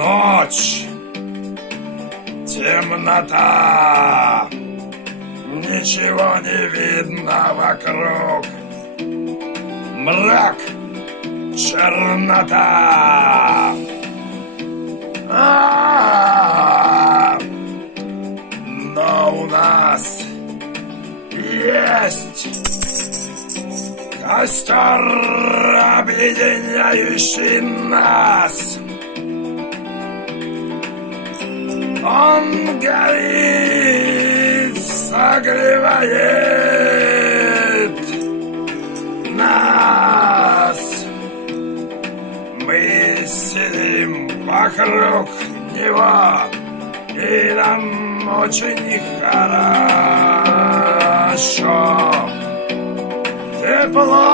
Ночь, темнота, ничего не видно вокруг. Мрак, чернота. Но у нас есть костер, объединяющий нас. Он горит, согревает нас. Мы сидим вокруг него, и нам очень хорошо. Тепло,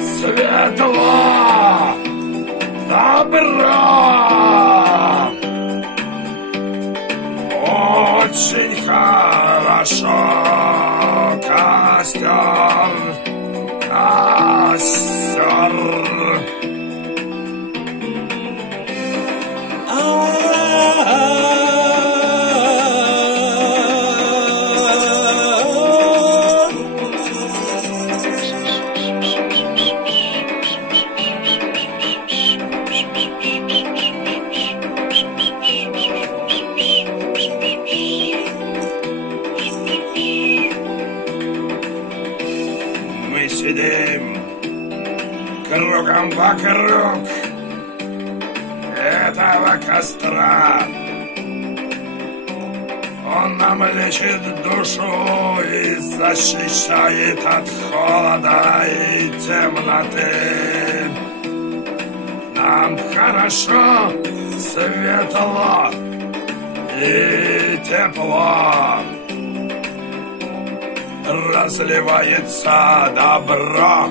светло, добро. Очень хорошо. Костер, костер. Сидим кругом вокруг этого костра. Он нам лечит душу и защищает от холода и темноты. Нам хорошо, светло и тепло. Разливается добро.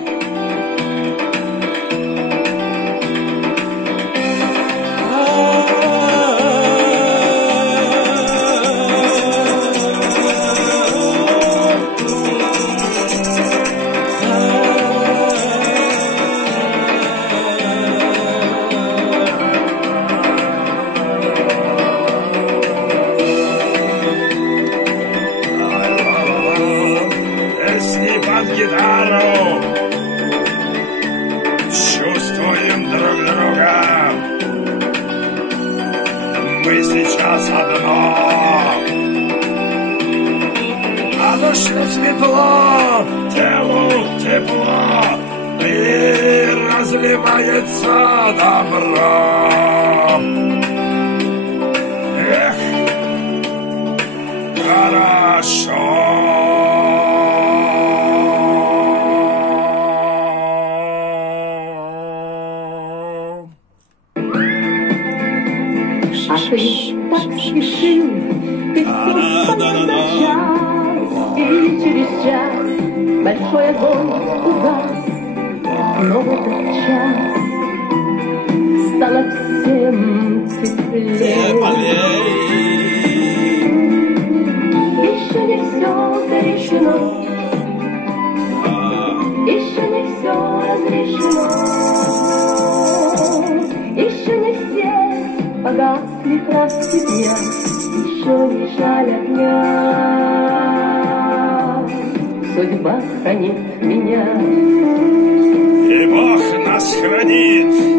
Под гитару чувствуем друг друга. Мы сейчас одно, а душе светло, телу тепло, и разливается добро. Эх, хорошо. А ты так спешил, ты просто не зачал, и через час большой огонь угас. Но в этот час стало всем теплее. Еще не все зарешено, еще не все разрешено, еще не все погасли краски дня, еще не жаль огня. Судьба хранит меня, и Бог нас хранит.